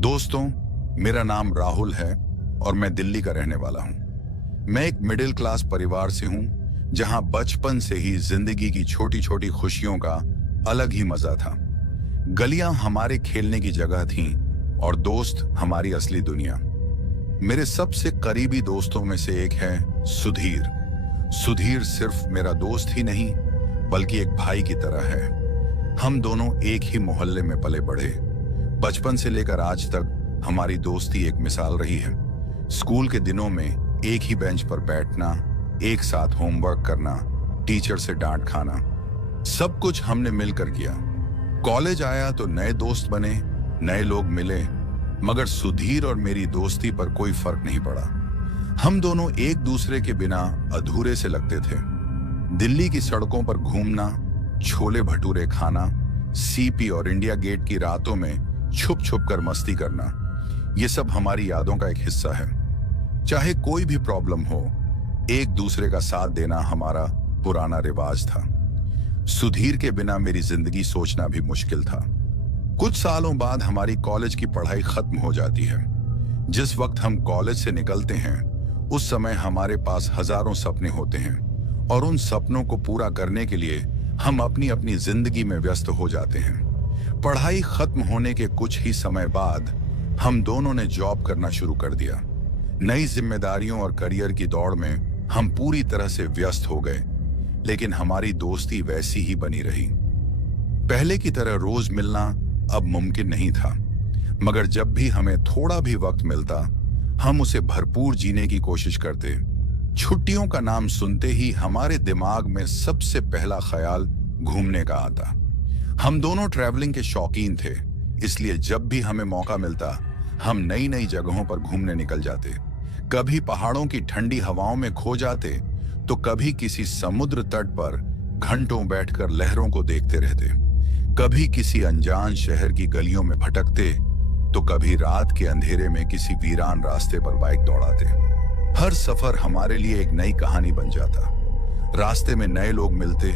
दोस्तों, मेरा नाम राहुल है और मैं दिल्ली का रहने वाला हूं। मैं एक मिडिल क्लास परिवार से हूं, जहां बचपन से ही जिंदगी की छोटी छोटी खुशियों का अलग ही मजा था। गलियां हमारे खेलने की जगह थीं और दोस्त हमारी असली दुनिया। मेरे सबसे करीबी दोस्तों में से एक है सुधीर। सुधीर सिर्फ मेरा दोस्त ही नहीं, बल्कि एक भाई की तरह है। हम दोनों एक ही मोहल्ले में पले बढ़े। बचपन से लेकर आज तक हमारी दोस्ती एक मिसाल रही है। स्कूल के दिनों में एक ही बेंच पर बैठना, एक साथ होमवर्क करना, टीचर से डांट खाना, सब कुछ हमने मिलकर किया। कॉलेज आया तो नए दोस्त बने, नए लोग मिले, मगर सुधीर और मेरी दोस्ती पर कोई फर्क नहीं पड़ा। हम दोनों एक दूसरे के बिना अधूरे से लगते थे। दिल्ली की सड़कों पर घूमना, छोले भटूरे खाना, सीपी और इंडिया गेट की रातों में छुप छुप कर मस्ती करना, ये सब हमारी यादों का एक हिस्सा है। चाहे कोई भी प्रॉब्लम हो, एक दूसरे का साथ देना हमारा पुराना रिवाज था। सुधीर के बिना मेरी जिंदगी सोचना भी मुश्किल था। कुछ सालों बाद हमारी कॉलेज की पढ़ाई खत्म हो जाती है। जिस वक्त हम कॉलेज से निकलते हैं, उस समय हमारे पास हजारों सपने होते हैं और उन सपनों को पूरा करने के लिए हम अपनी अपनी जिंदगी में व्यस्त हो जाते हैं। पढ़ाई खत्म होने के कुछ ही समय बाद हम दोनों ने जॉब करना शुरू कर दिया। नई जिम्मेदारियों और करियर की दौड़ में हम पूरी तरह से व्यस्त हो गए, लेकिन हमारी दोस्ती वैसी ही बनी रही। पहले की तरह रोज मिलना अब मुमकिन नहीं था, मगर जब भी हमें थोड़ा भी वक्त मिलता, हम उसे भरपूर जीने की कोशिश करते। छुट्टियों का नाम सुनते ही हमारे दिमाग में सबसे पहला ख्याल घूमने का आता। हम दोनों ट्रैवलिंग के शौकीन थे, इसलिए जब भी हमें मौका मिलता, हम नई नई जगहों पर घूमने निकल जाते। कभी पहाड़ों की ठंडी हवाओं में खो जाते, तो कभी किसी समुद्र तट पर घंटों बैठकर लहरों को देखते रहते। कभी किसी अनजान शहर की गलियों में भटकते, तो कभी रात के अंधेरे में किसी वीरान रास्ते पर बाइक दौड़ाते। हर सफर हमारे लिए एक नई कहानी बन जाता। रास्ते में नए लोग मिलते,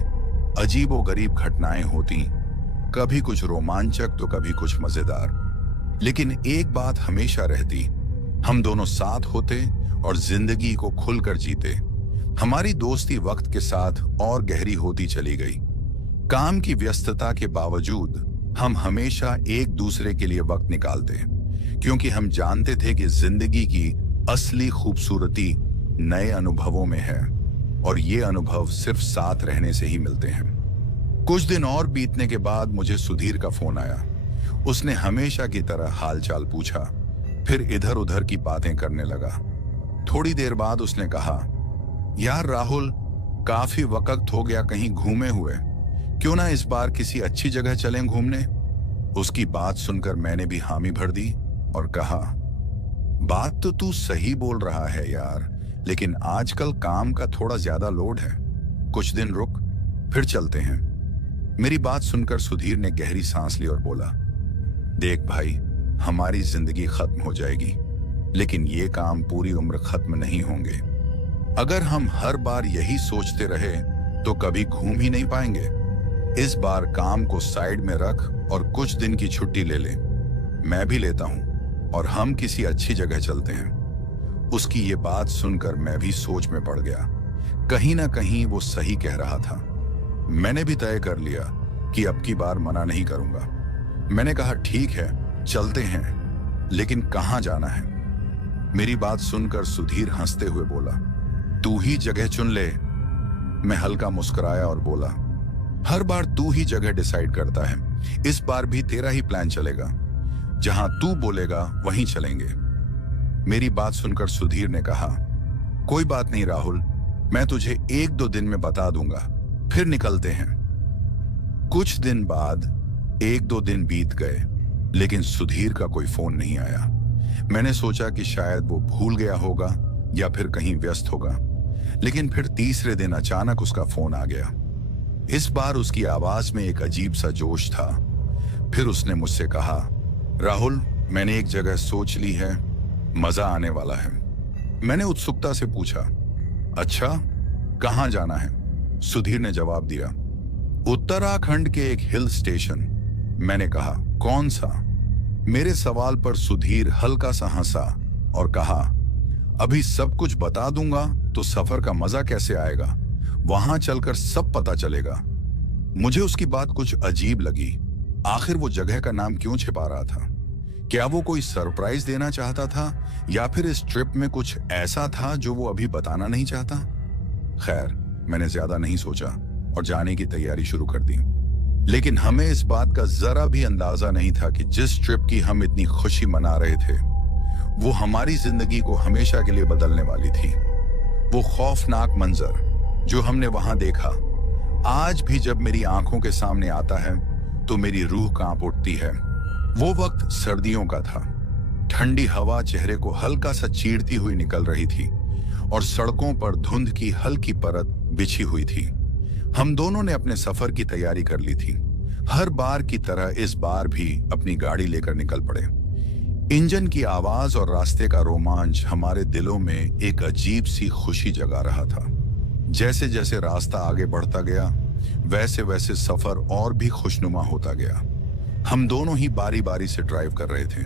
अजीबोगरीब घटनाएं होती, कभी कुछ रोमांचक तो कभी कुछ मजेदार। लेकिन एक बात हमेशा रहती, हम दोनों साथ होते और जिंदगी को खुलकर जीते। हमारी दोस्ती वक्त के साथ और गहरी होती चली गई। काम की व्यस्तता के बावजूद हम हमेशा एक दूसरे के लिए वक्त निकालते, क्योंकि हम जानते थे कि जिंदगी की असली खूबसूरती नए अनुभवों में है और ये अनुभव सिर्फ साथ रहने से ही मिलते हैं। कुछ दिन और बीतने के बाद मुझे सुधीर का फोन आया। उसने हमेशा की तरह हालचाल पूछा, फिर इधर उधर की बातें करने लगा। थोड़ी देर बाद उसने कहा, यार राहुल, काफी वक्त हो गया कहीं घूमे हुए, क्यों ना इस बार किसी अच्छी जगह चलें घूमने। उसकी बात सुनकर मैंने भी हामी भर दी और कहा, बात तो तू सही बोल रहा है यार, लेकिन आजकल काम का थोड़ा ज्यादा लोड है। कुछ दिन रुक, फिर चलते हैं। मेरी बात सुनकर सुधीर ने गहरी सांस ली और बोला, देख भाई, हमारी जिंदगी खत्म हो जाएगी, लेकिन ये काम पूरी उम्र खत्म नहीं होंगे। अगर हम हर बार यही सोचते रहे तो कभी घूम ही नहीं पाएंगे। इस बार काम को साइड में रख और कुछ दिन की छुट्टी ले ले। मैं भी लेता हूं और हम किसी अच्छी जगह चलते हैं। उसकी ये बात सुनकर मैं भी सोच में पड़ गया। कहीं ना कहीं वो सही कह रहा था। मैंने भी तय कर लिया कि अब की बार मना नहीं करूंगा। मैंने कहा, ठीक है चलते हैं, लेकिन कहां जाना है। मेरी बात सुनकर सुधीर हंसते हुए बोला, तू ही जगह चुन ले। मैं हल्का मुस्कुराया और बोला, हर बार तू ही जगह डिसाइड करता है, इस बार भी तेरा ही प्लान चलेगा। जहां तू बोलेगा वहीं चलेंगे। मेरी बात सुनकर सुधीर ने कहा, कोई बात नहीं राहुल, मैं तुझे 1-2 दिन में बता दूंगा, फिर निकलते हैं। कुछ दिन बाद 1-2 दिन बीत गए, लेकिन सुधीर का कोई फोन नहीं आया। मैंने सोचा कि शायद वो भूल गया होगा या फिर कहीं व्यस्त होगा, लेकिन फिर तीसरे दिन अचानक उसका फोन आ गया। इस बार उसकी आवाज में एक अजीब सा जोश था। फिर उसने मुझसे कहा, राहुल, मैंने एक जगह सोच ली है, मजा आने वाला है। मैंने उत्सुकता से पूछा, अच्छा कहाँ जाना है? सुधीर ने जवाब दिया, उत्तराखंड के एक हिल स्टेशन। मैंने कहा, कौन सा? मेरे सवाल पर सुधीर हल्का सा हंसा और कहा, अभी सब कुछ बता दूंगा तो सफर का मजा कैसे आएगा? वहां चलकर सब पता चलेगा। मुझे उसकी बात कुछ अजीब लगी। आखिर वो जगह का नाम क्यों छिपा रहा था? क्या वो कोई सरप्राइज देना चाहता था या फिर इस ट्रिप में कुछ ऐसा था जो वो अभी बताना नहीं चाहता? खैर, मैंने ज्यादा नहीं सोचा और जाने की तैयारी शुरू कर दी। लेकिन हमें इस बात का जरा भी अंदाजा नहीं था कि जिस ट्रिप की हम इतनी खुशी मना रहे थे वो हमारी जिंदगी को हमेशा के लिए बदलने वाली थी। वो खौफनाक मंजर जो हमने वहां देखा आज भी जब मेरी आंखों के सामने आता है तो मेरी रूह कांप उठती है। वो वक्त सर्दियों का था। ठंडी हवा चेहरे को हल्का सा चीरती हुई निकल रही थी और सड़कों पर धुंध की हल्की परत बिछी हुई थी। हम दोनों ने अपने सफर की तैयारी कर ली थी। हर बार की तरह इस बार भी अपनी गाड़ी लेकर निकल पड़े। इंजन की आवाज और रास्ते का रोमांच हमारे दिलों में एक अजीब सी खुशी जगा रहा था। जैसे जैसे रास्ता आगे बढ़ता गया वैसे वैसे सफर और भी खुशनुमा होता गया। हम दोनों ही बारी बारी से ड्राइव कर रहे थे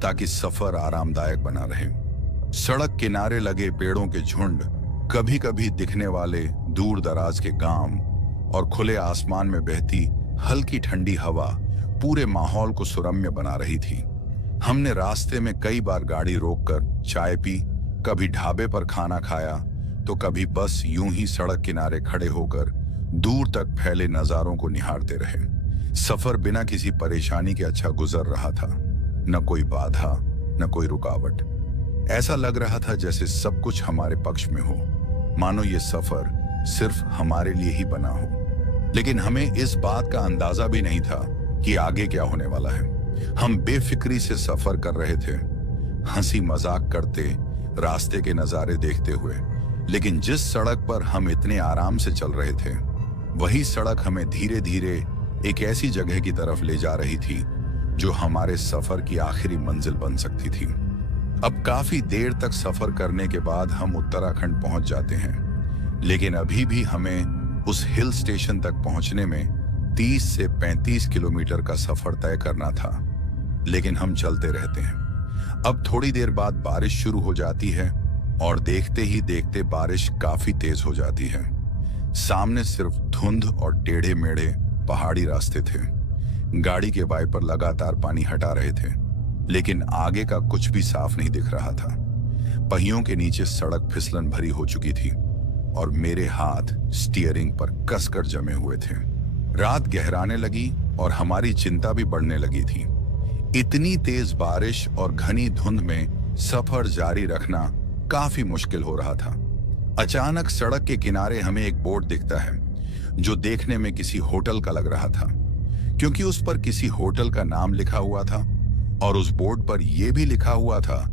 ताकि सफर आरामदायक बना रहे। सड़क किनारे लगे पेड़ों के झुंड, कभी कभी दिखने वाले दूर दराज के गांव और खुले आसमान में बहती हल्की ठंडी हवा पूरे माहौल को सुरम्य बना रही थी। हमने रास्ते में कई बार गाड़ी रोककर चाय पी, कभी ढाबे पर खाना खाया तो कभी बस यूं ही सड़क किनारे खड़े होकर दूर तक फैले नजारों को निहारते रहे। सफर बिना किसी परेशानी के अच्छा गुजर रहा था। न कोई बाधा, न कोई रुकावट। ऐसा लग रहा था जैसे सब कुछ हमारे पक्ष में हो, मानो ये सफर सिर्फ हमारे लिए ही बना हो। लेकिन हमें इस बात का अंदाजा भी नहीं था कि आगे क्या होने वाला है। हम बेफिक्री से सफर कर रहे थे, हंसी मजाक करते, रास्ते के नजारे देखते हुए। लेकिन जिस सड़क पर हम इतने आराम से चल रहे थे वही सड़क हमें धीरे धीरे एक ऐसी जगह की तरफ ले जा रही थी जो हमारे सफर की आखिरी मंजिल बन सकती थी। अब काफी देर तक सफर करने के बाद हम उत्तराखंड पहुंच जाते हैं, लेकिन अभी भी हमें उस हिल स्टेशन तक पहुंचने में 30 से 35 किलोमीटर का सफर तय करना था। लेकिन हम चलते रहते हैं। अब थोड़ी देर बाद बारिश शुरू हो जाती है और देखते ही देखते बारिश काफी तेज हो जाती है। सामने सिर्फ धुंध और टेढ़े मेढ़े पहाड़ी रास्ते थे। गाड़ी के वाइपर लगातार पानी हटा रहे थे, लेकिन आगे का कुछ भी साफ नहीं दिख रहा था। पहियों के नीचे सड़क फिसलन भरी हो चुकी थी और मेरे हाथ स्टीयरिंग पर कसकर जमे हुए थे। रात गहराने लगी और हमारी चिंता भी बढ़ने लगी थी। इतनी तेज बारिश और घनी धुंध में सफर जारी रखना काफी मुश्किल हो रहा था। अचानक सड़क के किनारे हमें एक बोर्ड दिखता है जो देखने में किसी होटल का लग रहा था, क्योंकि उस पर किसी होटल का नाम लिखा हुआ था और उस बोर्ड पर यह भी लिखा हुआ था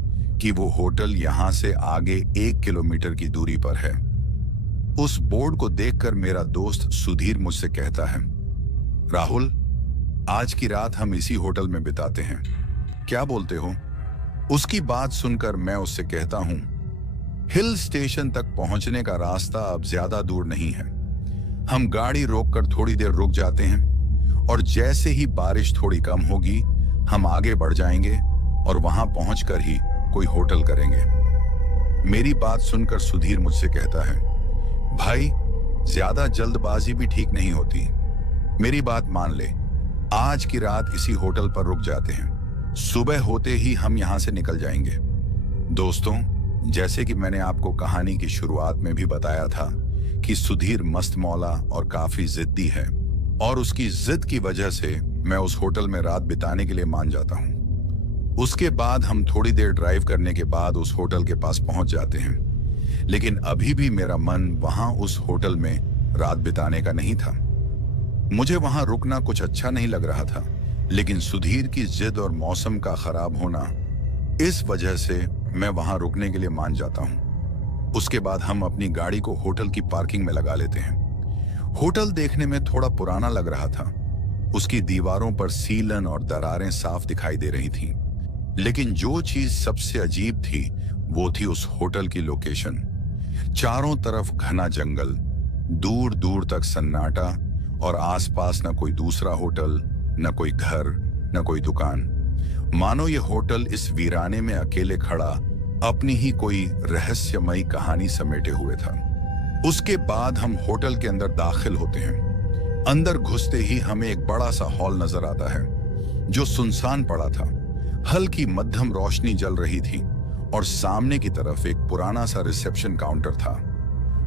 कि वो होटल यहां से आगे 1 किलोमीटर की दूरी पर है। उस बोर्ड को देखकर मेरा दोस्त सुधीर मुझसे कहता है, राहुल, आज की रात हम इसी होटल में बिताते हैं, क्या बोलते हो? उसकी बात सुनकर मैं उससे कहता हूं, हिल स्टेशन तक पहुंचने का रास्ता अब ज्यादा दूर नहीं है। हम गाड़ी रोककर थोड़ी देर रुक जाते हैं और जैसे ही बारिश थोड़ी कम होगी हम आगे बढ़ जाएंगे और वहां पहुंचकर ही कोई होटल करेंगे। मेरी बात सुनकर सुधीर मुझसे कहता है, भाई, ज्यादा जल्दबाजी भी ठीक नहीं होती। मेरी बात मान ले, आज की रात इसी होटल पर रुक जाते हैं। सुबह होते ही हम यहां से निकल जाएंगे। दोस्तों, जैसे कि मैंने आपको कहानी की शुरुआत में भी बताया था कि सुधीर मस्त मौला और काफी जिद्दी है और उसकी जिद की वजह से मैं उस होटल में रात बिताने के लिए मान जाता हूं। उसके बाद हम थोड़ी देर ड्राइव करने के बाद उस होटल के पास पहुंच जाते हैं, लेकिन अभी भी मेरा मन वहां उस होटल में रात बिताने का नहीं था। मुझे वहां रुकना कुछ अच्छा नहीं लग रहा था, लेकिन सुधीर की जिद और मौसम का खराब होना, इस वजह से मैं वहां रुकने के लिए मान जाता हूं। उसके बाद हम अपनी गाड़ी को होटल की पार्किंग में लगा लेते हैं। होटल देखने में थोड़ा पुराना लग रहा था। उसकी दीवारों पर सीलन और दरारें साफ दिखाई दे रही थीं। लेकिन जो चीज सबसे अजीब थी वो थी उस होटल की लोकेशन। चारों तरफ घना जंगल, दूर दूर तक सन्नाटा और आसपास न कोई दूसरा होटल, न कोई घर, न कोई दुकान। मानो ये होटल इस वीराने में अकेले खड़ा अपनी ही कोई रहस्यमयी कहानी समेटे हुए था। उसके बाद हम होटल के अंदर दाखिल होते हैं। अंदर घुसते ही हमें एक बड़ा सा हॉल नजर आता है जो सुनसान पड़ा था। हल्की मध्यम रोशनी जल रही थी और सामने की तरफ एक पुराना सा रिसेप्शन काउंटर था।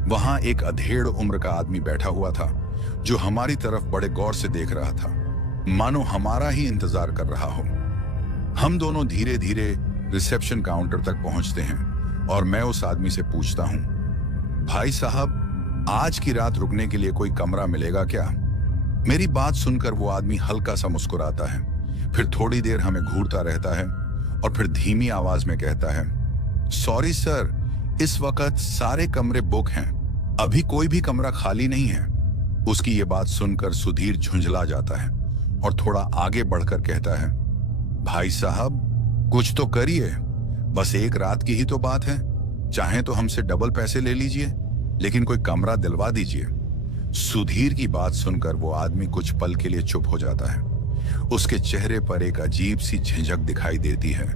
वहां एक अधेड़ उम्र का आदमी बैठा हुआ था जो हमारी तरफ बड़े गौर से देख रहा था, मानो हमारा ही इंतजार कर रहा हो। हम दोनों धीरे धीरे रिसेप्शन काउंटर तक पहुंचते हैं और मैं उस आदमी से पूछता हूं, भाई साहब, आज की रात रुकने के लिए कोई कमरा मिलेगा क्या? मेरी बात सुनकर वो आदमी हल्का सा मुस्कुराता है, फिर थोड़ी देर हमें घूरता रहता है और फिर धीमी आवाज में कहता है, सॉरी सर, इस वक्त सारे कमरे बुक हैं, अभी कोई भी कमरा खाली नहीं है। उसकी ये बात सुनकर सुधीर झुंझला जाता है और थोड़ा आगे बढ़कर कहता है, भाई साहब, कुछ तो करिए, बस एक रात की ही तो बात है, चाहे तो हमसे डबल पैसे ले लीजिए, लेकिन कोई कमरा दिलवा दीजिए। सुधीर की बात सुनकर वो आदमी कुछ पल के लिए चुप हो जाता है। उसके चेहरे पर एक अजीब सी झिझक दिखाई देती है,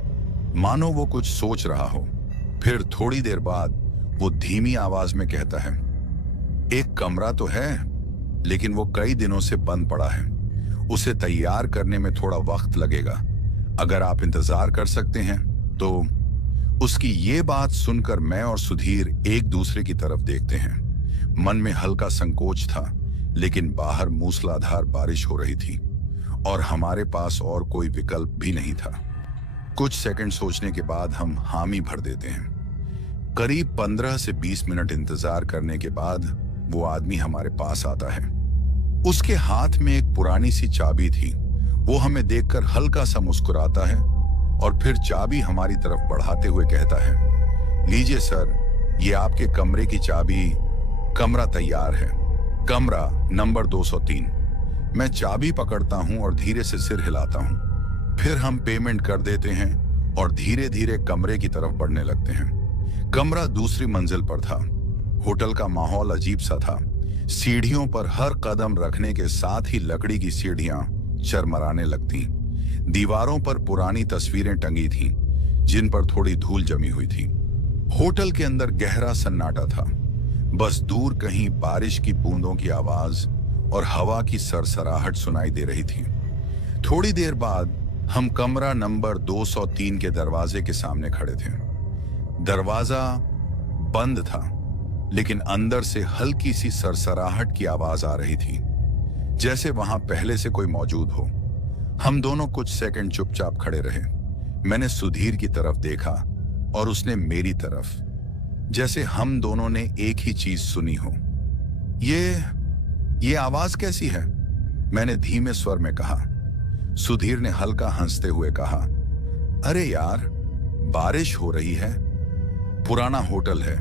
मानो वो कुछ सोच रहा हो। फिर थोड़ी देर बाद वो धीमी आवाज में कहता है, एक कमरा तो है, लेकिन वो कई दिनों से बंद पड़ा है, उसे तैयार करने में थोड़ा वक्त लगेगा, अगर आप इंतजार कर सकते हैं तो। उसकी ये बात सुनकर मैं और सुधीर एक दूसरे की तरफ देखते हैं। मन में हल्का संकोच था, लेकिन बाहर मूसलाधार बारिश हो रही थी और हमारे पास और कोई विकल्प भी नहीं था। कुछ सेकंड सोचने के बाद हम हामी भर देते हैं। करीब 15 से 20 मिनट इंतजार करने के बाद वो आदमी हमारे पास आता है। उसके हाथ में एक पुरानी सी चाबी थी। वो हमें देखकर हल्का सा मुस्कुराता है और फिर चाबी हमारी तरफ बढ़ाते हुए कहता है, लीजिए सर, ये आपके कमरे की चाबी। कमरा तैयार है, कमरा नंबर 203। मैं चाबी पकड़ता हूं और धीरे से सिर हिलाता हूं। फिर हम पेमेंट कर देते हैं और धीरे धीरे कमरे की तरफ बढ़ने लगते हैं। कमरा दूसरी मंजिल पर था। होटल का माहौल अजीब सा था। सीढ़ियों पर हर कदम रखने के साथ ही लकड़ी की सीढ़ियां चरमराने लगती। दीवारों पर पुरानी तस्वीरें टंगी थीं, जिन पर थोड़ी धूल जमी हुई थी। होटल के अंदर गहरा सन्नाटा था। बस दूर कहीं बारिश की बूंदों की आवाज और हवा की सरसराहट सुनाई दे रही थी। थोड़ी देर बाद हम कमरा नंबर 203 के दरवाजे के सामने खड़े थे। दरवाजा बंद था, लेकिन अंदर से हल्की सी सरसराहट की आवाज आ रही थी, जैसे वहां पहले से कोई मौजूद हो। हम दोनों कुछ सेकंड चुपचाप खड़े रहे। मैंने सुधीर की तरफ देखा और उसने मेरी तरफ, जैसे हम दोनों ने एक ही चीज सुनी हो। ये आवाज कैसी है? मैंने धीमे स्वर में कहा। सुधीर ने हल्का हंसते हुए कहा, अरे यार, बारिश हो रही है, पुराना होटल है,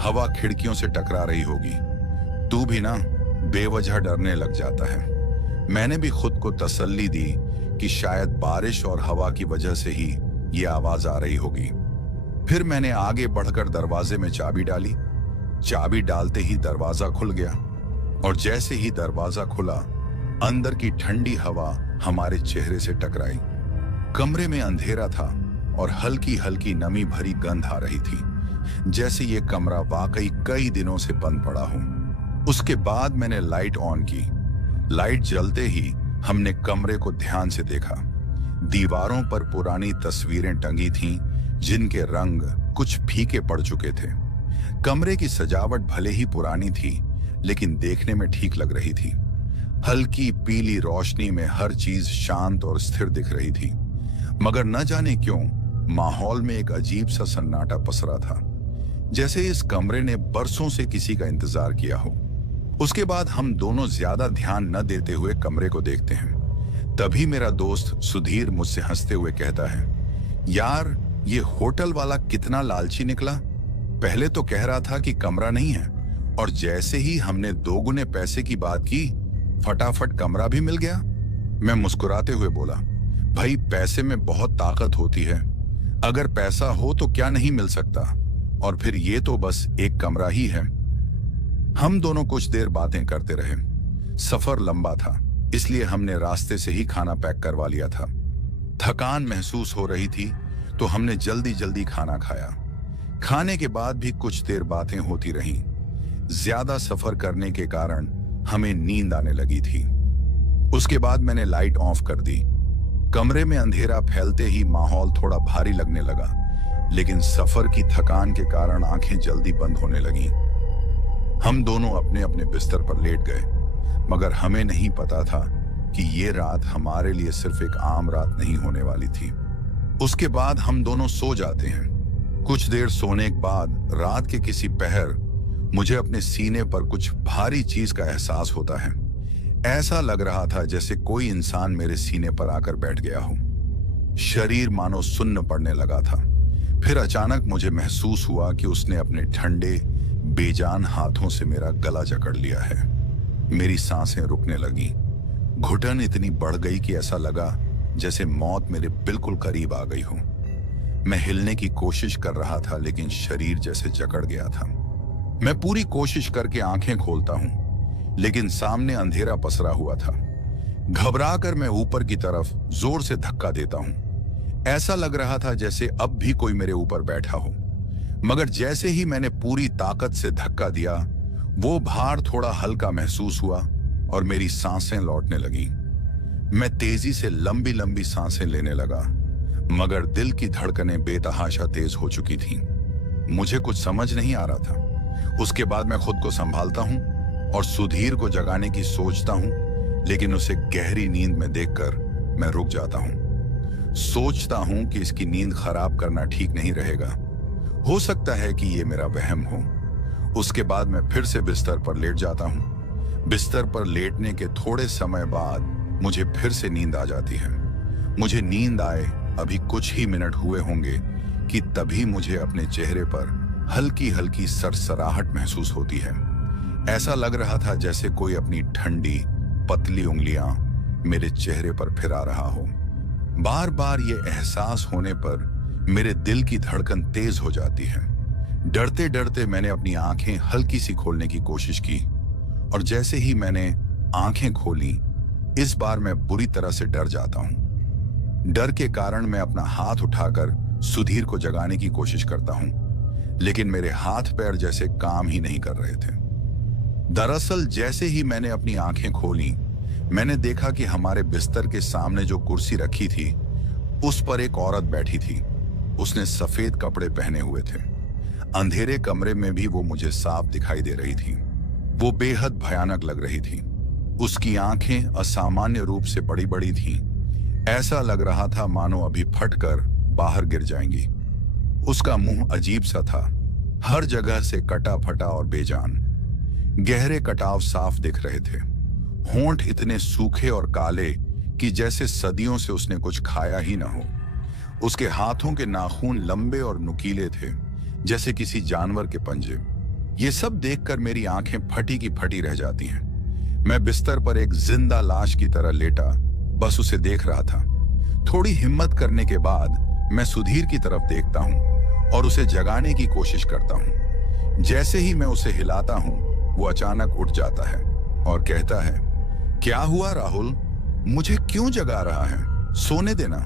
हवा खिड़कियों से टकरा रही होगी, तू भी ना बेवजह डरने लग जाता है। मैंने भी खुद को तसल्ली दी कि शायद बारिश और हवा की वजह से ही ये आवाज आ रही होगी। फिर मैंने आगे बढ़कर दरवाजे में चाबी डाली। चाबी डालते ही दरवाजा खुल गया और जैसे ही दरवाजा खुला, अंदर की ठंडी हवा हमारे चेहरे से टकराई। कमरे में अंधेरा था और हल्की हल्की नमी भरी गंध आ रही थी, जैसे ये कमरा वाकई कई दिनों से बंद पड़ा हो। उसके बाद मैंने लाइट ऑन की। लाइट जलते ही हमने कमरे को ध्यान से देखा। दीवारों पर पुरानी तस्वीरें टंगी थीं, जिनके रंग कुछ फीके पड़ चुके थे। कमरे की सजावट भले ही पुरानी थी, लेकिन देखने में ठीक लग रही थी। हल्की पीली रोशनी में हर चीज शांत और स्थिर दिख रही थी, मगर न जाने क्यों माहौल में एक अजीब सा सन्नाटा पसरा था, जैसे इस कमरे ने बरसों से किसी का इंतजार किया हो। उसके बाद हम दोनों ज्यादा ध्यान न देते हुए कमरे को देखते हैं। तभी मेरा दोस्त सुधीर मुझसे हंसते हुए कहता है, यार, ये होटल वाला कितना लालची निकला। पहले तो कह रहा था कि कमरा नहीं है, और जैसे ही हमने 2 गुने पैसे की बात की, फटाफट कमरा भी मिल गया। मैं मुस्कुराते हुए बोला, भाई, पैसे में बहुत ताकत होती है, अगर पैसा हो तो क्या नहीं मिल सकता, और फिर ये तो बस एक कमरा ही है। हम दोनों कुछ देर बातें करते रहे। सफर लंबा था, इसलिए हमने रास्ते से ही खाना पैक करवा लिया था। थकान महसूस हो रही थी तो हमने जल्दी जल्दी खाना खाया। खाने के बाद भी कुछ देर बातें होती रहीं। ज्यादा सफर करने के कारण हमें नींद आने लगी थी। उसके बाद मैंने लाइट ऑफ कर दी। कमरे में अंधेरा फैलते ही माहौल थोड़ा भारी लगने लगा, लेकिन सफर की थकान के कारण आंखें जल्दी बंद होने लगीं। हम दोनों अपने अपने बिस्तर पर लेट गए, मगर हमें नहीं पता था कि ये रात हमारे लिए सिर्फ एक आम रात नहीं होने वाली थी। उसके बाद हम दोनों सो जाते हैं। कुछ देर सोने के बाद रात के किसी पहर मुझे अपने सीने पर कुछ भारी चीज का एहसास होता है। ऐसा लग रहा था जैसे कोई इंसान मेरे सीने पर आकर बैठ गया हो। शरीर मानो सुन्न पड़ने लगा था। फिर अचानक मुझे महसूस हुआ कि उसने अपने ठंडे बेजान हाथों से मेरा गला जकड़ लिया है। मेरी सांसें रुकने लगी। घुटन इतनी बढ़ गई कि ऐसा लगा जैसे मौत मेरे बिल्कुल करीब आ गई हो। मैं हिलने की कोशिश कर रहा था, लेकिन शरीर जैसे जकड़ गया था। मैं पूरी कोशिश करके आंखें खोलता हूं, लेकिन सामने अंधेरा पसरा हुआ था। घबराकर मैं ऊपर की तरफ जोर से धक्का देता हूं। ऐसा लग रहा था जैसे अब भी कोई मेरे ऊपर बैठा हो, मगर जैसे ही मैंने पूरी ताकत से धक्का दिया, वो भार थोड़ा हल्का महसूस हुआ और मेरी सांसें लौटने लगी। मैं तेजी से लंबी लंबी सांसें लेने लगा, मगर दिल की धड़कनें बेतहाशा तेज हो चुकी थीं। मुझे कुछ समझ नहीं आ रहा था। उसके बाद मैं खुद को संभालता हूं और सुधीर को जगाने की सोचता हूं, लेकिन उसे गहरी नींद में देखकर मैं रुक जाता हूं। सोचता हूं कि इसकी नींद खराब करना ठीक नहीं रहेगा। हो सकता है कि ये मेरा वहम हो। उसके बाद मैं फिर से बिस्तर पर लेट जाता हूं। बिस्तर पर लेटने के थोड़े समय बाद मुझे फिर से नींद आ जाती है। मुझे नींद आए अभी कुछ ही मिनट हुए होंगे कि तभी मुझे अपने चेहरे पर हल्की हल्की सरसराहट महसूस होती है। ऐसा लग रहा था जैसे कोई अपनी ठंडी पतली उंगलियां मेरे चेहरे पर फिरा रहा हो। बार बार ये एहसास होने पर मेरे दिल की धड़कन तेज हो जाती है। डरते डरते मैंने अपनी आंखें हल्की सी खोलने की कोशिश की, और जैसे ही मैंने आंखें खोली, इस बार मैं बुरी तरह से डर जाता हूं। डर के कारण मैं अपना हाथ उठाकर सुधीर को जगाने की कोशिश करता हूं, लेकिन मेरे हाथ पैर जैसे काम ही नहीं कर रहे थे। दरअसल जैसे ही मैंने अपनी आंखें खोली, मैंने देखा कि हमारे बिस्तर के सामने जो कुर्सी रखी थी, उस पर एक औरत बैठी थी। उसने सफेद कपड़े पहने हुए थे। अंधेरे कमरे में भी वो मुझे साफ दिखाई दे रही थी। वो बेहद भयानक लग रही थी। उसकी आंखें असामान्य रूप से बड़ी बड़ी थीं। ऐसा लग रहा था मानो अभी फटकर बाहर गिर जाएंगी। उसका मुंह अजीब सा था, हर जगह से कटा फटा और बेजान। गहरे कटाव साफ दिख रहे थे। होंठ इतने सूखे और काले कि जैसे सदियों से उसने कुछ खाया ही ना हो। उसके हाथों के नाखून लंबे और नुकीले थे, जैसे किसी जानवर के पंजे। ये सब देखकर मेरी आंखें फटी की फटी रह जाती हैं। मैं बिस्तर पर एक जिंदा लाश की तरह लेटा बस उसे देख रहा था। थोड़ी हिम्मत करने के बाद मैं सुधीर की तरफ देखता हूं और उसे जगाने की कोशिश करता हूं। जैसे ही मैं उसे हिलाता हूं, वो अचानक उठ जाता है और कहता है, क्या हुआ राहुल? मुझे क्यों जगा रहा है? सोने देना।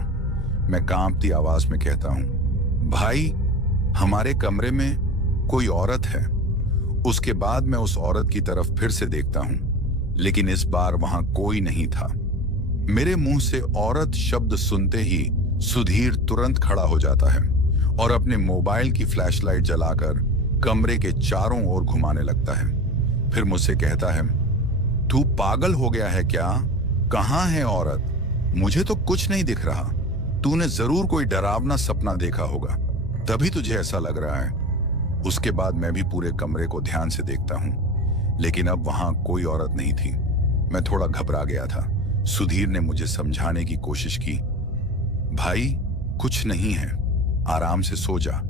मैं कांपती आवाज में कहता हूं, भाई, हमारे कमरे में कोई औरत है। उसके बाद मैं उस औरत की तरफ फिर से देखता हूं, लेकिन इस बार वहां कोई नहीं था। मेरे मुंह से औरत शब्द सुनते ही सुधीर तुरंत खड़ा हो जाता है और अपने मोबाइल की फ्लैशलाइट जलाकर कमरे के चारों ओर घुमाने लगता है। फिर मुझसे कहता है, तू पागल हो गया है क्या? कहाँ है औरत? मुझे तो कुछ नहीं दिख रहा। तूने जरूर कोई डरावना सपना देखा होगा, तभी तुझे ऐसा लग रहा है। उसके बाद मैं भी पूरे कमरे को ध्यान से देखता हूं, लेकिन अब वहां कोई औरत नहीं थी। मैं थोड़ा घबरा गया था। सुधीर ने मुझे समझाने की कोशिश की, भाई, कुछ नहीं है, आराम से सो जा।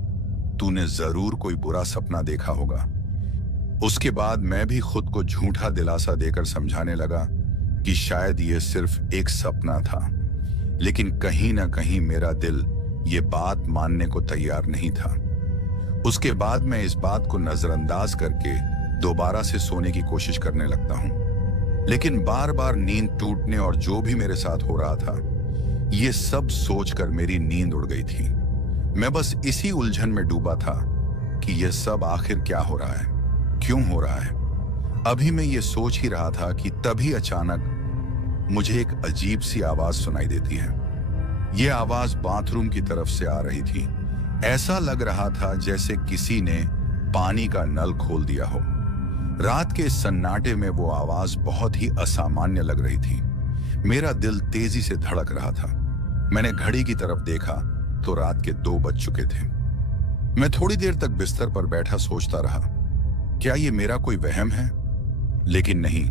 तूने जरूर कोई बुरा सपना देखा होगा। उसके बाद मैं भी खुद को झूठा दिलासा देकर समझाने लगा कि शायद ये सिर्फ एक सपना था, लेकिन कहीं ना कहीं मेरा दिल ये बात मानने को तैयार नहीं था। उसके बाद मैं इस बात को नजरअंदाज करके दोबारा से सोने की कोशिश करने लगता हूं, लेकिन बार बार नींद टूटने और जो भी मेरे साथ हो रहा था, ये सब सोचकर मेरी नींद उड़ गई थी। मैं बस इसी उलझन में डूबा था कि यह सब आखिर क्या हो रहा है, क्यों हो रहा है। अभी मैं ये सोच ही रहा था कि तभी अचानक मुझे एक अजीब सी आवाज सुनाई देती है। यह आवाज बाथरूम की तरफ से आ रही थी। ऐसा लग रहा था जैसे किसी ने पानी का नल खोल दिया हो। रात के सन्नाटे में वो आवाज बहुत ही असामान्य लग रही थी। मेरा दिल तेजी से धड़क रहा था। मैंने घड़ी की तरफ देखा तो रात के 2 बज चुके थे। मैं थोड़ी देर तक बिस्तर पर बैठा सोचता रहा, क्या ये मेरा कोई वहम है? लेकिन नहीं,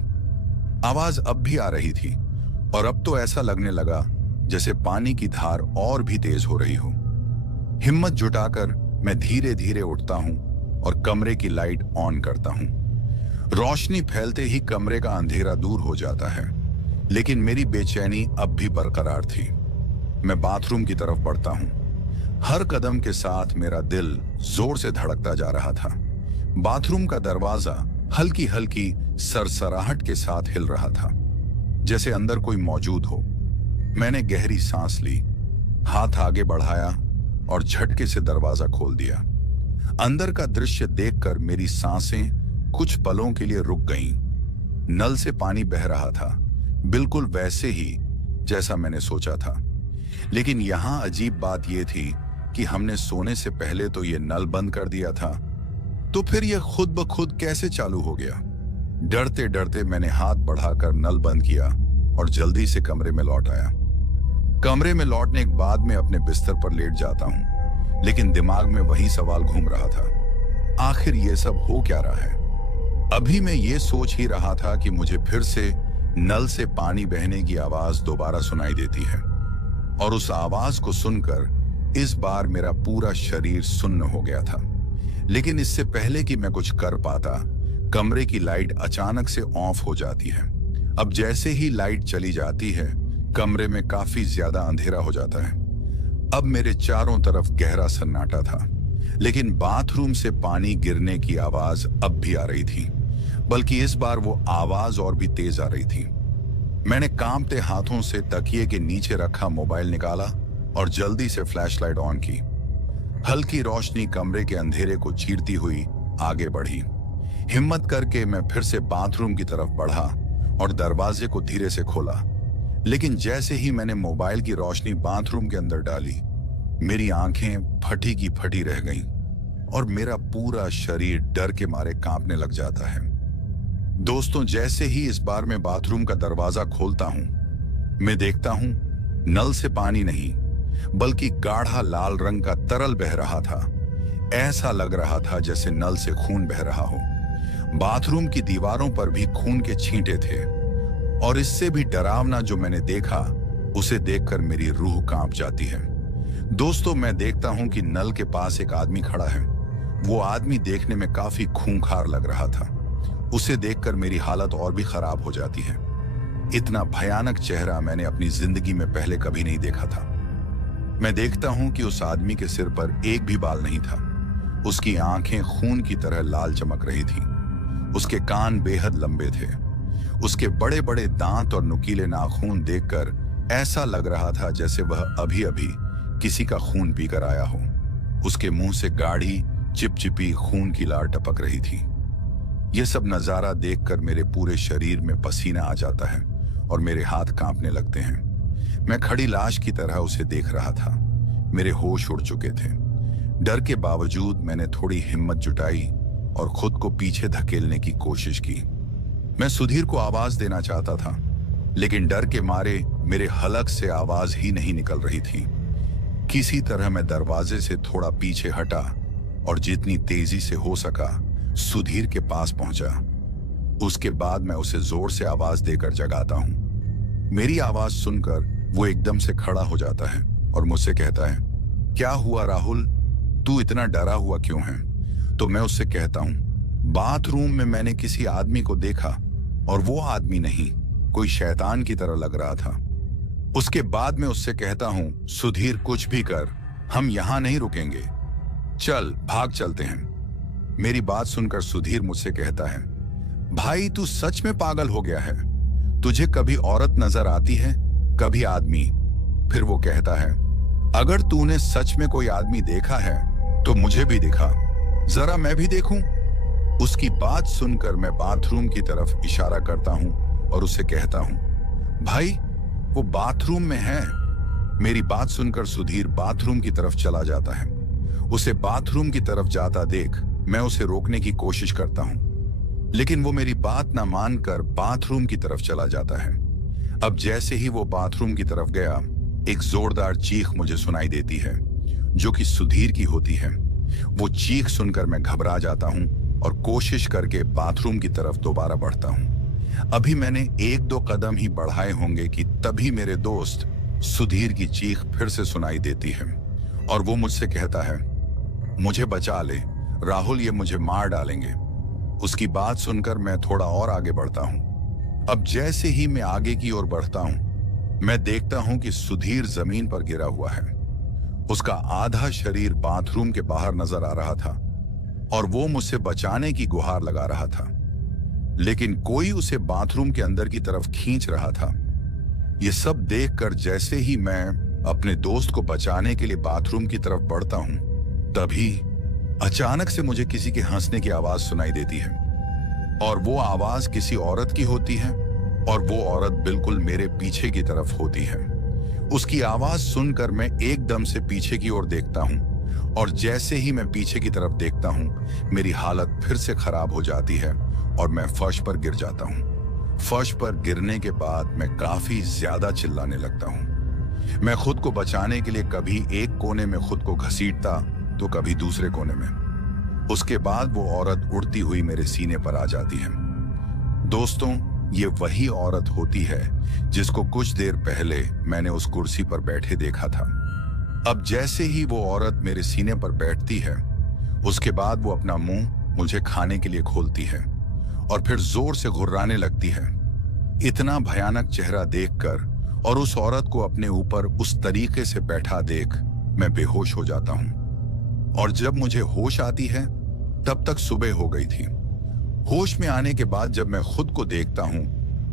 आवाज अब भी आ रही थी और अब तो ऐसा लगने लगा जैसे पानी की धार और भी तेज हो रही हो। हिम्मत जुटाकर मैं धीरे धीरे उठता हूं और कमरे की लाइट ऑन करता हूं। रोशनी फैलते ही कमरे का अंधेरा दूर हो जाता है, लेकिन मेरी बेचैनी अब भी बरकरार थी। मैं बाथरूम की तरफ बढ़ता हूं। हर कदम के साथ मेरा दिल जोर से धड़कता जा रहा था। बाथरूम का दरवाजा हल्की हल्की सरसराहट के साथ हिल रहा था, जैसे अंदर कोई मौजूद हो। मैंने गहरी सांस ली, हाथ आगे बढ़ाया और झटके से दरवाजा खोल दिया। अंदर का दृश्य देखकर मेरी सांसें कुछ पलों के लिए रुक गईं। नल से पानी बह रहा था, बिल्कुल वैसे ही जैसा मैंने सोचा था। लेकिन यहां अजीब बात यह थी कि हमने सोने से पहले तो यह नल बंद कर दिया था, तो फिर यह खुद ब खुद कैसे चालू हो गया? डरते डरते मैंने हाथ बढ़ाकर नल बंद किया और जल्दी से कमरे में लौट आया। कमरे में लौटने के बाद मैं अपने बिस्तर पर लेट जाता हूं, लेकिन दिमाग में वही सवाल घूम रहा था, आखिर ये सब हो क्या रहा है? अभी मैं ये सोच ही रहा था कि मुझे फिर से नल से पानी बहने की आवाज दोबारा सुनाई देती है, और उस आवाज को सुनकर इस बार मेरा पूरा शरीर सुन्न हो गया था। लेकिन इससे पहले कि मैं कुछ कर पाता, कमरे की लाइट अचानक से ऑफ हो जाती है। अब जैसे ही लाइट चली जाती है, कमरे में काफी ज्यादा अंधेरा हो जाता है। अब मेरे चारों तरफ गहरा सन्नाटा था, लेकिन बाथरूम से पानी गिरने की आवाज अब भी आ रही थी, बल्कि इस बार वो आवाज और भी तेज आ रही थी। मैंने कांपते हाथों से तकिए के नीचे रखा मोबाइल निकाला और जल्दी से फ्लैशलाइट ऑन की। हल्की रोशनी कमरे के अंधेरे को चीरती हुई आगे बढ़ी। हिम्मत करके मैं फिर से बाथरूम की तरफ बढ़ा और दरवाजे को धीरे से खोला। लेकिन जैसे ही मैंने मोबाइल की रोशनी बाथरूम के अंदर डाली, मेरी आंखें फटी की फटी रह गईं और मेरा पूरा शरीर डर के मारे कांपने लग जाता है। दोस्तों, जैसे ही इस बार मैं बाथरूम का दरवाजा खोलता हूं, मैं देखता हूं नल से पानी नहीं, बल्कि गाढ़ा लाल रंग का तरल बह रहा था। ऐसा लग रहा था जैसे नल से खून बह रहा हो। बाथरूम की दीवारों पर भी खून के छींटे थे, और इससे भी डरावना जो मैंने देखा, उसे देखकर मेरी रूह कांप जाती है। दोस्तों, मैं देखता हूं कि नल के पास एक आदमी खड़ा है। वो आदमी देखने में काफी खूंखार लग रहा था। उसे देखकर मेरी हालत और भी खराब हो जाती है। इतना भयानक चेहरा मैंने अपनी जिंदगी में पहले कभी नहीं देखा था। मैं देखता हूं कि उस आदमी के सिर पर एक भी बाल नहीं था। उसकी आंखें खून की तरह लाल चमक रही थी। उसके कान बेहद लंबे थे। उसके बड़े बड़े दांत और नुकीले नाखून देखकर ऐसा लग रहा था जैसे वह अभी अभी किसी का खून पीकर आया हो। उसके मुंह से गाढ़ी चिपचिपी खून की लार टपक रही थी। यह सब नजारा देखकर मेरे पूरे शरीर में पसीना आ जाता है और मेरे हाथ कांपने लगते हैं। मैं खड़ी लाश की तरह उसे देख रहा था। मेरे होश उड़ चुके थे। डर के बावजूद मैंने थोड़ी हिम्मत जुटाई और खुद को पीछे धकेलने की कोशिश की। मैं सुधीर को आवाज देना चाहता था, लेकिन डर के मारे मेरे हलक से आवाज ही नहीं निकल रही थी। किसी तरह मैं दरवाजे से थोड़ा पीछे हटा और जितनी तेजी से हो सका सुधीर के पास पहुंचा। उसके बाद मैं उसे जोर से आवाज देकर जगाता हूं। मेरी आवाज सुनकर वो एकदम से खड़ा हो जाता है और मुझसे कहता है, क्या हुआ राहुल, तू इतना डरा हुआ क्यों है? तो मैं उससे कहता हूं, बाथरूम में मैंने किसी आदमी को देखा और वो आदमी नहीं, कोई शैतान की तरह लग रहा था। उसके बाद मैं उससे कहता हूं, सुधीर कुछ भी कर, हम यहां नहीं रुकेंगे, चल भाग चलते हैं। मेरी बात सुनकर सुधीर मुझसे कहता है, भाई तू सच में पागल हो गया है? तुझे कभी औरत नजर आती है, कभी आदमी? फिर वो कहता है, अगर तूने सच में कोई आदमी देखा है तो मुझे भी दिखा, जरा मैं भी देखूं। उसकी बात सुनकर मैं बाथरूम की तरफ इशारा करता हूं और उसे कहता हूं, भाई वो बाथरूम में है। मेरी बात सुनकर सुधीर बाथरूम की तरफ चला जाता है। उसे बाथरूम की तरफ जाता देख मैं उसे रोकने की कोशिश करता हूं, लेकिन वो मेरी बात ना मानकर बाथरूम की तरफ चला जाता है। अब जैसे ही वो बाथरूम की तरफ गया, एक जोरदार चीख मुझे सुनाई देती है, जो कि सुधीर की होती है। वो चीख सुनकर मैं घबरा जाता हूं और कोशिश करके बाथरूम की तरफ दोबारा बढ़ता हूं। अभी मैंने 1-2 कदम ही बढ़ाए होंगे कि तभी मेरे दोस्त सुधीर की चीख फिर से सुनाई देती है और वो मुझसे कहता है, मुझे बचा ले राहुल, ये मुझे मार डालेंगे। उसकी बात सुनकर मैं थोड़ा और आगे बढ़ता हूं। अब जैसे ही मैं आगे की ओर बढ़ता हूं, मैं देखता हूं कि सुधीर जमीन पर गिरा हुआ है। उसका आधा शरीर बाथरूम के बाहर नजर आ रहा था और वो मुझसे बचाने की गुहार लगा रहा था, लेकिन कोई उसे बाथरूम के अंदर की तरफ खींच रहा था। ये सब देखकर जैसे ही मैं अपने दोस्त को बचाने के लिए बाथरूम की तरफ बढ़ता हूं, तभी अचानक से मुझे किसी के हंसने की आवाज सुनाई देती है और वो आवाज किसी औरत की होती है और वो औरत बिल्कुल मेरे पीछे की तरफ होती है। उसकी आवाज सुनकर मैं एकदम से पीछे की ओर देखता हूं और जैसे ही मैं पीछे की तरफ देखता हूं, मेरी हालत फिर से खराब हो जाती है और मैं फर्श पर गिर जाता हूं। फर्श पर गिरने के बाद मैं काफी ज्यादा चिल्लाने लगता हूं। मैं खुद को बचाने के लिए कभी एक कोने में खुद को घसीटता तो कभी दूसरे कोने में। उसके बाद वो औरत उड़ती हुई मेरे सीने पर आ जाती है। दोस्तों, ये वही औरत होती है जिसको कुछ देर पहले मैंने उस कुर्सी पर बैठे देखा था। अब जैसे ही वो औरत मेरे सीने पर बैठती है, उसके बाद वो अपना मुंह मुझे खाने के लिए खोलती है और फिर जोर से घुर्राने लगती है। इतना भयानक चेहरा देखकर और उस औरत को अपने ऊपर उस तरीके से बैठा देख मैं बेहोश हो जाता हूं और जब मुझे होश आती है तब तक सुबह हो गई थी। होश में आने के बाद जब मैं खुद को देखता हूं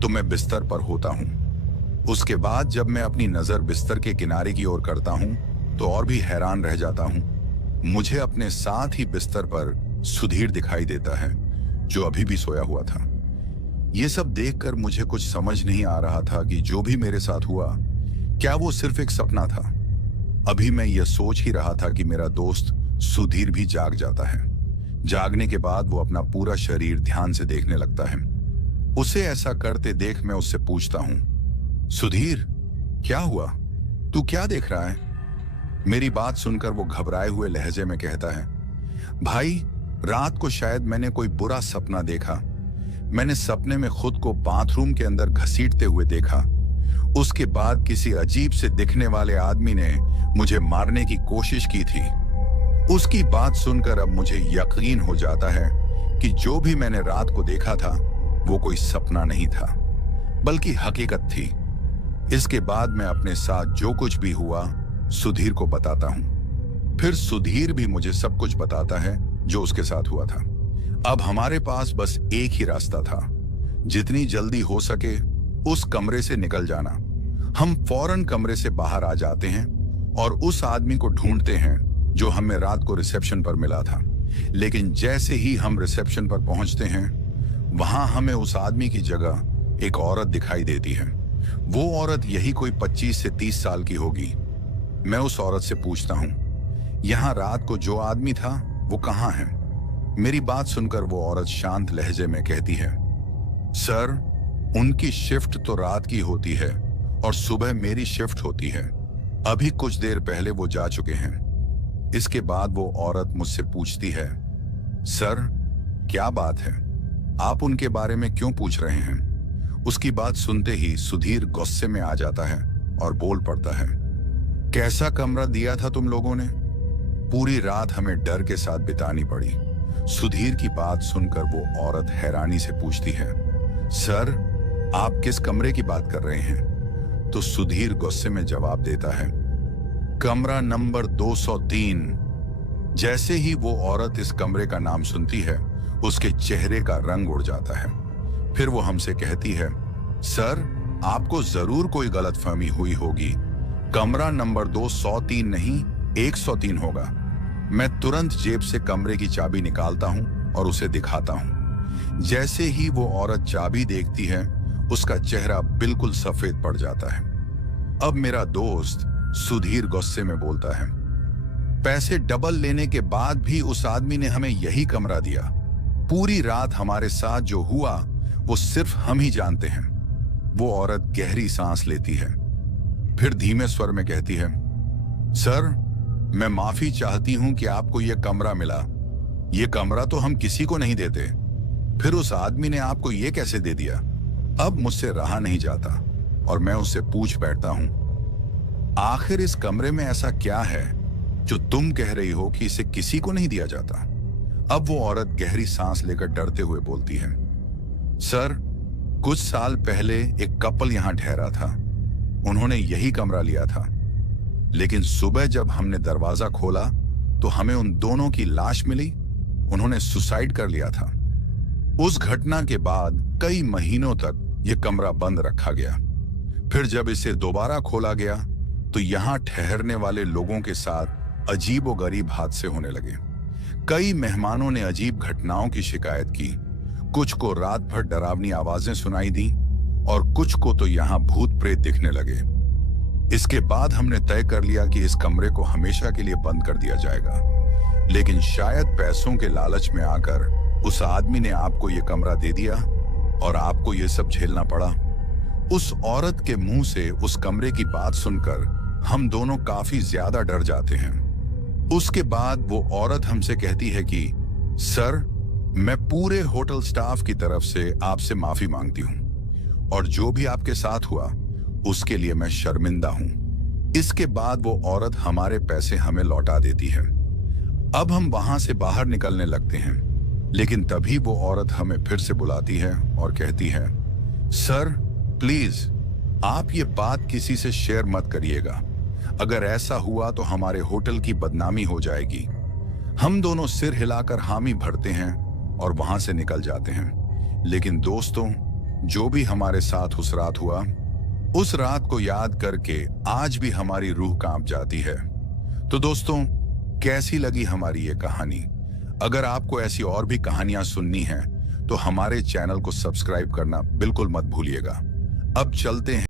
तो मैं बिस्तर पर होता हूं। उसके बाद जब मैं अपनी नजर बिस्तर के किनारे की ओर करता हूं तो और भी हैरान रह जाता हूं। मुझे अपने साथ ही बिस्तर पर सुधीर दिखाई देता है, जो अभी भी सोया हुआ था। ये सब देखकर मुझे कुछ समझ नहीं आ रहा था कि जो भी मेरे साथ हुआ, क्या वो सिर्फ एक सपना था। अभी मैं यह सोच ही रहा था कि मेरा दोस्त सुधीर भी जाग जाता है। जागने के बाद वो अपना पूरा शरीर ध्यान से देखने लगता है। उसे ऐसा करते देख मैं उससे पूछता हूं, सुधीर क्या हुआ, तू क्या देख रहा है? मेरी बात सुनकर वो घबराए हुए लहजे में कहता है, भाई रात को शायद मैंने कोई बुरा सपना देखा। मैंने सपने में खुद को बाथरूम के अंदर घसीटते हुए देखा। उसके बाद किसी अजीब से दिखने वाले आदमी ने मुझे मारने की कोशिश की थी। उसकी बात सुनकर अब मुझे यकीन हो जाता है कि जो भी मैंने रात को देखा था वो कोई सपना नहीं था, बल्कि हकीकत थी। इसके बाद मैं अपने साथ जो कुछ भी हुआ सुधीर को बताता हूं। फिर सुधीर भी मुझे सब कुछ बताता है जो उसके साथ हुआ था। अब हमारे पास बस एक ही रास्ता था, जितनी जल्दी हो सके उस कमरे से निकल जाना। हम फौरन कमरे से बाहर आ जाते हैं और उस आदमी को ढूंढते हैं जो हमें रात को रिसेप्शन पर मिला था। लेकिन जैसे ही हम रिसेप्शन पर पहुंचते हैं, वहां हमें उस आदमी की जगह एक औरत दिखाई देती है। वो औरत यही कोई 25 से 30 साल की होगी। मैं उस औरत से पूछता हूं, यहां रात को जो आदमी था वो कहां है? मेरी बात सुनकर वो औरत शांत लहजे में कहती है, सर उनकी शिफ्ट तो रात की होती है और सुबह मेरी शिफ्ट होती है। अभी कुछ देर पहले वो जा चुके हैं। इसके बाद वो औरत मुझसे पूछती है, सर क्या बात है, आप उनके बारे में क्यों पूछ रहे हैं? उसकी बात सुनते ही सुधीर गुस्से में आ जाता है और बोल पड़ता है, कैसा कमरा दिया था तुम लोगों ने? पूरी रात हमें डर के साथ बितानी पड़ी। सुधीर की बात सुनकर वो औरत हैरानी से पूछती है, सर आप किस कमरे की बात कर रहे हैं? तो सुधीर गुस्से में जवाब देता है, कमरा नंबर 203। जैसे ही वो औरत इस कमरे का नाम सुनती है, उसके चेहरे का रंग उड़ जाता है। फिर वो हमसे कहती है, सर आपको जरूर कोई गलतफहमी हुई होगी। कमरा नंबर 203 नहीं 103 होगा। मैं तुरंत जेब से कमरे की चाबी निकालता हूं और उसे दिखाता हूं। जैसे ही वो औरत चाबी देखती है, उसका चेहरा बिल्कुल सफेद पड़ जाता है। अब मेरा दोस्त सुधीर गुस्से में बोलता है, पैसे डबल लेने के बाद भी उस आदमी ने हमें यही कमरा दिया। पूरी रात हमारे साथ जो हुआ वो सिर्फ हम ही जानते हैं। वो औरत गहरी सांस लेती है, फिर धीमे स्वर में कहती है, सर, मैं माफी चाहती हूं कि आपको यह कमरा मिला। यह कमरा तो हम किसी को नहीं देते। फिर उस आदमी ने आपको यह कैसे दे दिया? अब मुझसे रहा नहीं जाता और मैं उससे पूछ बैठता हूं, आखिर इस कमरे में ऐसा क्या है जो तुम कह रही हो कि इसे किसी को नहीं दिया जाता? अब वो औरत गहरी सांस लेकर डरते हुए बोलती है, सर, कुछ साल पहले एक कपल यहां ठहरा था। उन्होंने यही कमरा लिया था, लेकिन सुबह जब हमने दरवाजा खोला तो हमें उन दोनों की लाश मिली। उन्होंने सुसाइड कर लिया था। उस घटना के बाद कई महीनों तक यह कमरा बंद रखा गया। फिर जब इसे दोबारा खोला गया तो यहां ठहरने वाले लोगों के साथ अजीबोगरीब हादसे होने लगे। कई मेहमानों ने अजीब घटनाओं की शिकायत की। कुछ को रात भर डरावनी आवाजें सुनाई दी और कुछ को तो यहां भूत प्रेत दिखने लगे। इसके बाद हमने तय कर लिया कि इस कमरे को हमेशा के लिए बंद कर दिया जाएगा। लेकिन शायद पैसों के लालच में आकर उस आदमी ने आपको यह कमरा दे दिया और आपको यह सब झेलना पड़ा। उस औरत के मुंह से उस कमरे की बात सुनकर हम दोनों काफी ज्यादा डर जाते हैं। उसके बाद वो औरत हमसे कहती है कि सर, मैं पूरे होटल स्टाफ की तरफ से आपसे माफी मांगती हूं और जो भी आपके साथ हुआ उसके लिए मैं शर्मिंदा हूं। इसके बाद वो औरत हमारे पैसे हमें लौटा देती है। अब हम वहां से बाहर निकलने लगते हैं, लेकिन तभी वो औरत हमें फिर से बुलाती है और कहती है, सर, प्लीज आप ये बात किसी से शेयर मत करिएगा। अगर ऐसा हुआ तो हमारे होटल की बदनामी हो जाएगी। हम दोनों सिर हिलाकर हामी भरते हैं और वहां से निकल जाते हैं। लेकिन दोस्तों, जो भी हमारे साथ उस रात हुआ, उस रात को याद करके आज भी हमारी रूह कांप जाती है। तो दोस्तों, कैसी लगी हमारी ये कहानी? अगर आपको ऐसी और भी कहानियां सुननी हैं तो हमारे चैनल को सब्सक्राइब करना बिल्कुल मत भूलिएगा। अब चलते हैं